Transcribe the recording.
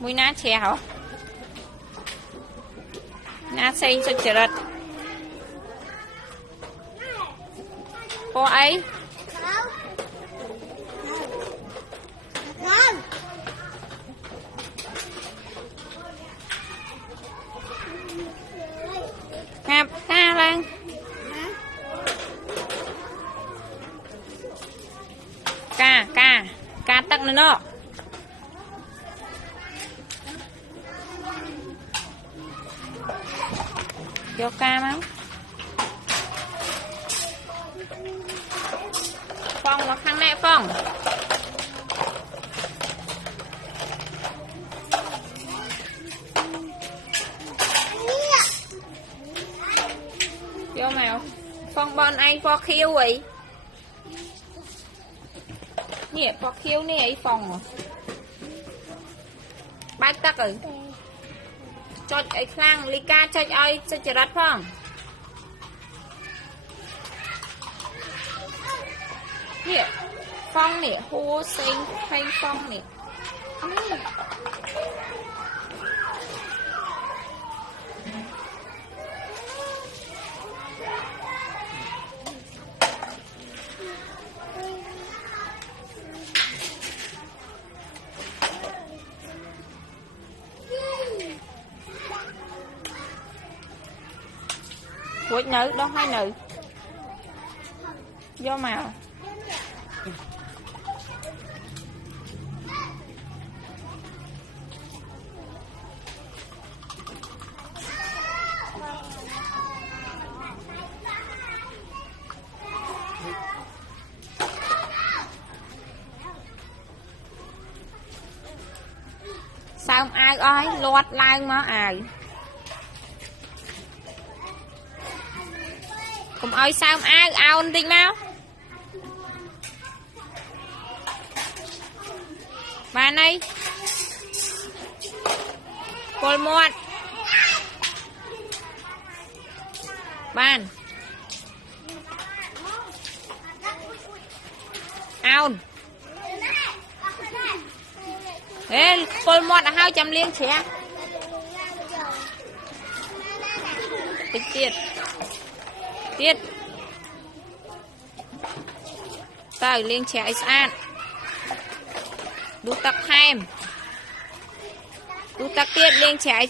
Mùi ná chè hả? Ná xanh cho chè rật. Cô ấy. Ngạp ca lên. Ca tắc nữa nó. Vô ca máu. Phong nó khăn nè Phong. Vô mèo. Phong bọn anh phó khiêu ấy. Nè phó khiêu nè ấy Phong à. Bách tắc rồi. Cho ấy khăn ly ca cho ai cho chị rắt Phong. Nè Phong nè hô xanh hay Phong nè. Quýt nữ đó hai nữ. Do màu. Sao không ai ơi loạt lang mà ai. Không ơi sao không ai ao anh tinh mau. Bạn này. Col muat. Bạn. Ao. Ê, col muat là 200 liên trẻ. Tiết. Tiết. Tới liên trẻ ấy ăn. Đu tắc thêm. Đu tắc tiết liên trẻ ấy